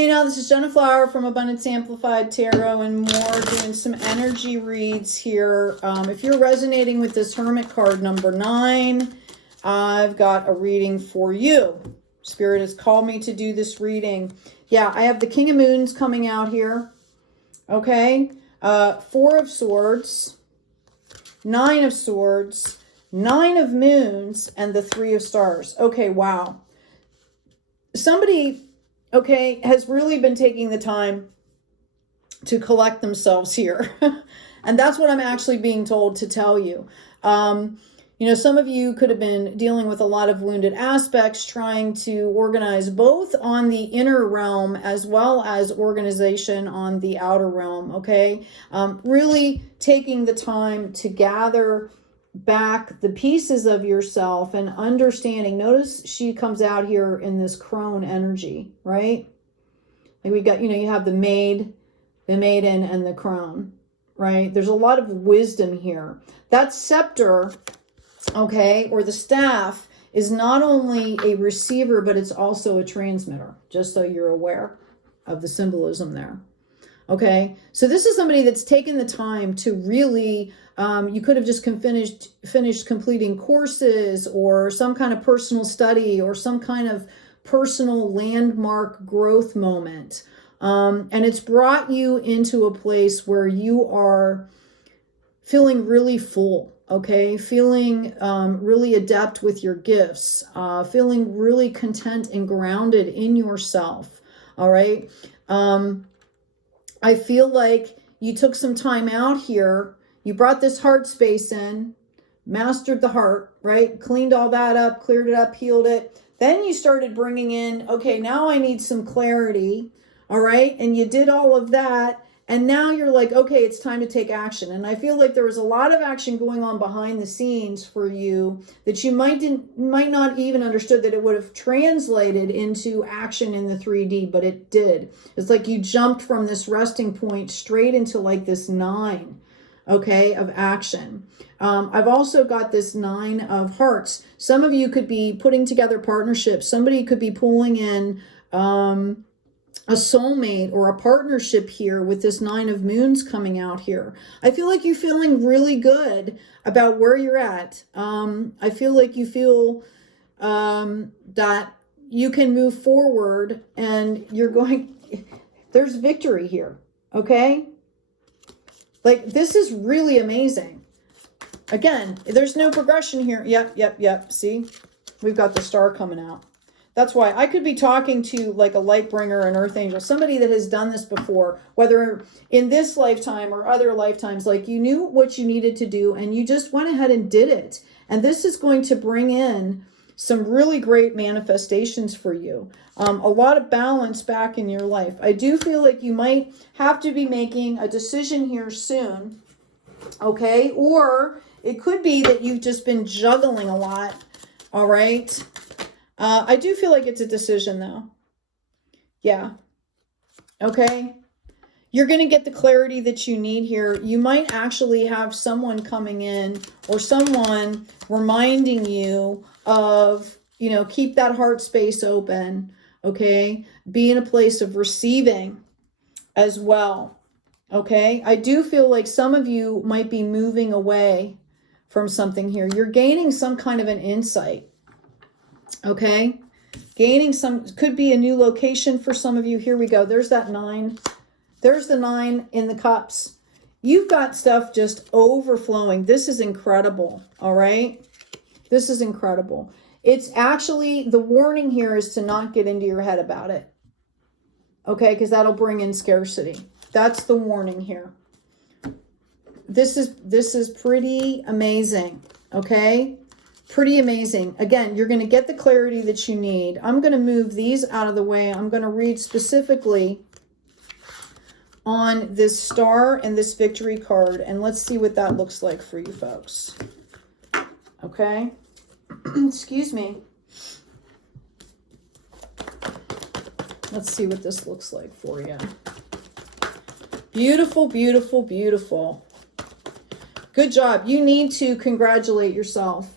Hey now, this is Jenna Flower from Abundance Amplified Tarot and more, doing some energy reads here. If you're resonating with this Hermit card number 9, I've got a reading for you. Spirit has called me to do this reading. Yeah, I have the King of Moons coming out here. Okay, 4 of Swords, 9 of Swords, 9 of Moons, and the 3 of Stars. Okay, wow. Somebody, okay, has really been taking the time to collect themselves here. And that's what I'm actually being told to tell you. You know, some of you could have been dealing with a lot of wounded aspects, trying to organize both on the inner realm as well as organization on the outer realm, okay? Really taking the time to gather back the pieces of yourself and understanding. Notice she comes out here in this crone energy, right? Like we got, you know, you have the maid, the maiden, and the crone, right? There's a lot of wisdom here. That scepter, okay, or the staff is not only a receiver, but it's also a transmitter, just so you're aware of the symbolism there. Okay, so this is somebody that's taken the time to really, you could have just finished completing courses or some kind of personal study or some kind of personal landmark growth moment. And it's brought you into a place where you are feeling really full, okay? Feeling really adept with your gifts, feeling really content and grounded in yourself, all right? I feel like you took some time out here. You brought this heart space in, mastered the heart, right? Cleaned all that up, cleared it up, healed it. Then you started bringing in, okay, now I need some clarity, all right? And you did all of that. And now you're like, okay, it's time to take action. And I feel like there was a lot of action going on behind the scenes for you that you might not even understood that it would have translated into action in the 3D, but it did. It's like you jumped from this resting point straight into like this 9, okay, of action. I've also got this 9 of Hearts. Some of you could be putting together partnerships. Somebody could be pulling in a soulmate or a partnership here with this 9 of Moons coming out here. I feel like you're feeling really good about where you're at. I feel like you feel that you can move forward and you're going, there's victory here, okay? Like, this is really amazing. Again, there's no progression here. Yep. See, we've got the star coming out. That's why I could be talking to like a light bringer, an earth angel, somebody that has done this before, whether in this lifetime or other lifetimes, like you knew what you needed to do and you just went ahead and did it. And this is going to bring in some really great manifestations for you. A lot of balance back in your life. I do feel like you might have to be making a decision here soon. Okay. Or it could be that you've just been juggling a lot. All right. I do feel like it's a decision though. Yeah. Okay. You're going to get the clarity that you need here. You might actually have someone coming in or someone reminding you of, you know, keep that heart space open. Okay. Be in a place of receiving as well. Okay. I do feel like some of you might be moving away from something here. You're gaining some kind of an insight. Okay, gaining some, could be a new location for some of you. Here we go. There's that 9. There's the 9 in the cups. You've got stuff just overflowing. This is incredible. All right. This is incredible. It's actually, the warning here is to not get into your head about it. Okay. Because that'll bring in scarcity. That's the warning here. This is pretty amazing. Okay. Pretty amazing. Again, you're going to get the clarity that you need. I'm going to move these out of the way. I'm going to read specifically on this star and this victory card. And let's see what that looks like for you folks. Okay. Excuse me. Let's see what this looks like for you. Beautiful, beautiful, beautiful. Good job. You need to congratulate yourself.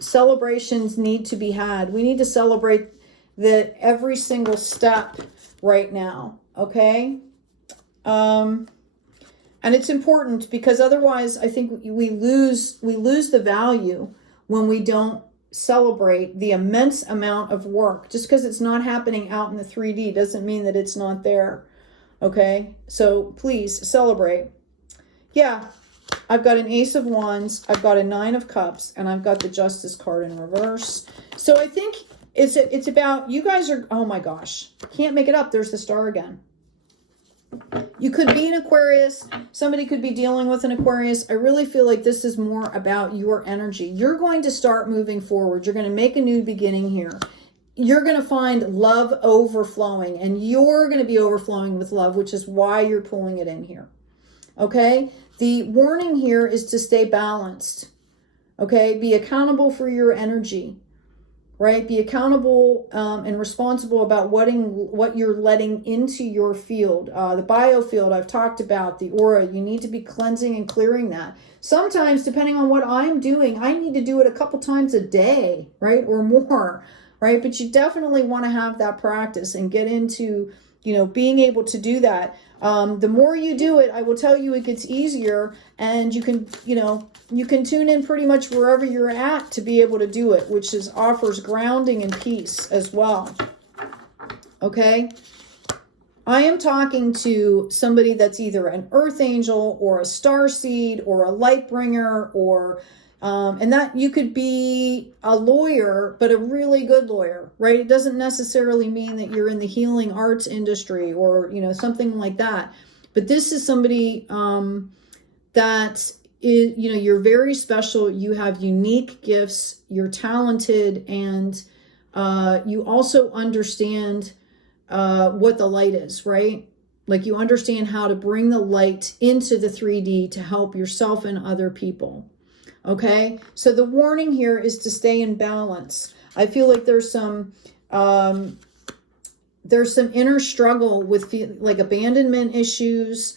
Celebrations need to be had. We need to celebrate that every single step right now, okay? And it's important because otherwise I think we lose the value when we don't celebrate the immense amount of work. Just because it's not happening out in the 3D doesn't mean that it's not there, okay? So please celebrate. Yeah, I've got an Ace of Wands, I've got a Nine of Cups, and I've got the Justice card in reverse. So I think it's about, you guys are, oh my gosh, can't make it up. There's the star again. You could be an Aquarius. Somebody could be dealing with an Aquarius. I really feel like this is more about your energy. You're going to start moving forward. You're going to make a new beginning here. You're going to find love overflowing, and you're going to be overflowing with love, which is why you're pulling it in here. Okay? The warning here is to stay balanced. Okay? Be accountable for your energy. Right? Be accountable and responsible about what you're letting into your field. The biofield I've talked about, the aura, you need to be cleansing and clearing that. Sometimes, depending on what I'm doing, I need to do it a couple times a day, right? Or more, right? But you definitely want to have that practice and get into, you know, being able to do that. The more you do it, I will tell you, it gets easier, and you can, you know, you can tune in pretty much wherever you're at to be able to do it, which offers grounding and peace as well. Okay. I am talking to somebody that's either an earth angel or a star seed or a light bringer, or and that you could be a lawyer, but a really good lawyer, right? It doesn't necessarily mean that you're in the healing arts industry or, you know, something like that. But this is somebody that is, you know, you're very special. You have unique gifts. You're talented, and you also understand what the light is, right? Like, you understand how to bring the light into the 3D to help yourself and other people. Okay, so the warning here is to stay in balance. I feel like there's some inner struggle with like abandonment issues.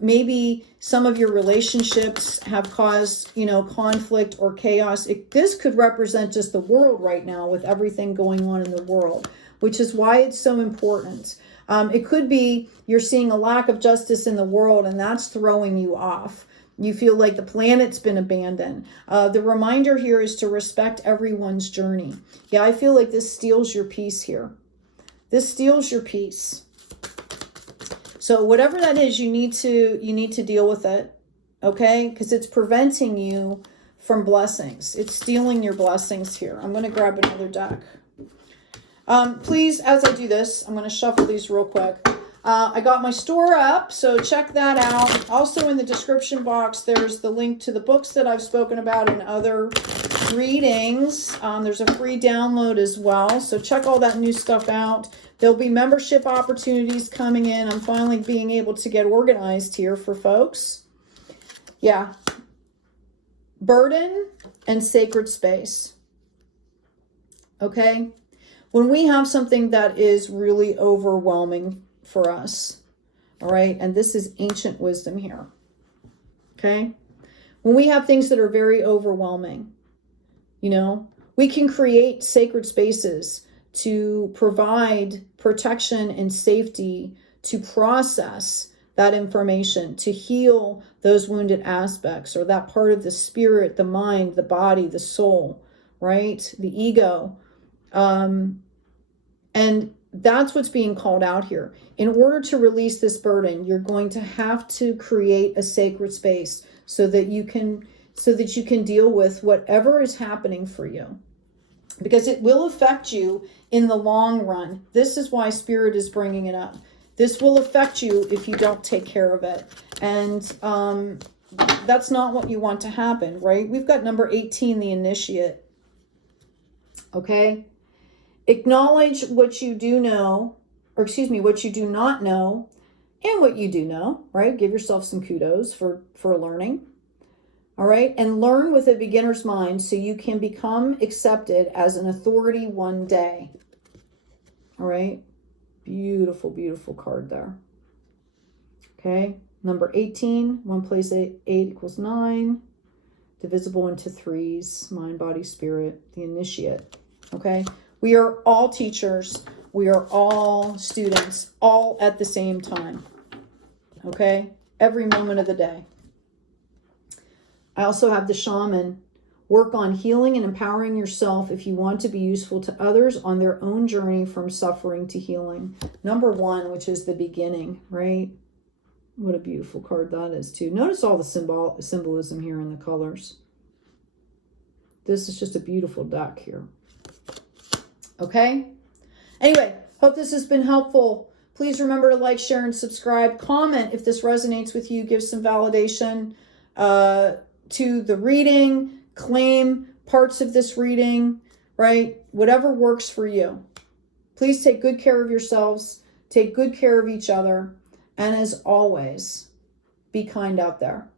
Maybe some of your relationships have caused, you know, conflict or chaos. This could represent just the world right now with everything going on in the world, which is why it's so important. It could be you're seeing a lack of justice in the world, and that's throwing you off. You feel like the planet's been abandoned. The reminder here is to respect everyone's journey. Yeah, I feel like this steals your peace here. This steals your peace. So whatever that is, you need to deal with it, okay? Because it's preventing you from blessings. It's stealing your blessings here. I'm going to grab another deck. Please, as I do this, I'm going to shuffle these real quick. I got my store up, so check that out. Also in the description box, there's the link to the books that I've spoken about in other readings. There's a free download as well, so check all that new stuff out. There'll be membership opportunities coming in. I'm finally being able to get organized here for folks. Yeah. Burden and sacred space. Okay? When we have something that is really overwhelming for us, all right, and this is ancient wisdom here, okay? When we have things that are very overwhelming, you know, we can create sacred spaces to provide protection and safety, to process that information, to heal those wounded aspects, or that part of the spirit, the mind, the body, the soul, right? The ego. And that's what's being called out here. In order to release this burden, you're going to have to create a sacred space so that you can deal with whatever is happening for you, because it will affect you in the long run. This is why Spirit is bringing it up. This will affect you if you don't take care of it. And that's not what you want to happen, right? We've got number 18, the initiate. Okay? Acknowledge what you do know, or excuse me, what you do not know, and what you do know, right? Give yourself some kudos for learning. All right? And learn with a beginner's mind so you can become accepted as an authority one day. All right? Beautiful, beautiful card there. Okay? Number 18, 1 plus 8 equals 9. Divisible into 3s, mind, body, spirit, the initiate. Okay? We are all teachers. We are all students, all at the same time. Okay? Every moment of the day. I also have the shaman. Work on healing and empowering yourself if you want to be useful to others on their own journey from suffering to healing. Number 1, which is the beginning, right? What a beautiful card that is too. Notice all the symbolism here in the colors. This is just a beautiful deck here. Okay? Anyway, hope this has been helpful. Please remember to like, share, and subscribe. Comment if this resonates with you. Give some validation to the reading. Claim parts of this reading, right? Whatever works for you. Please take good care of yourselves. Take good care of each other. And as always, be kind out there.